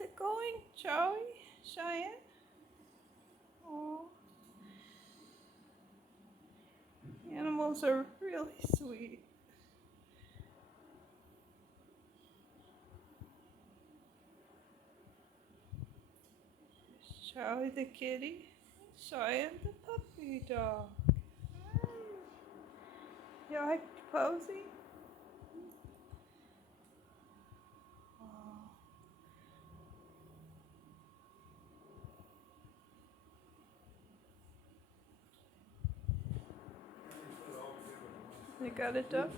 How's it going, Charlie? Cheyenne? Oh, animals are really sweet. Charlie the kitty, Cheyenne the puppy dog. You like Posey? Oh. You got a duck?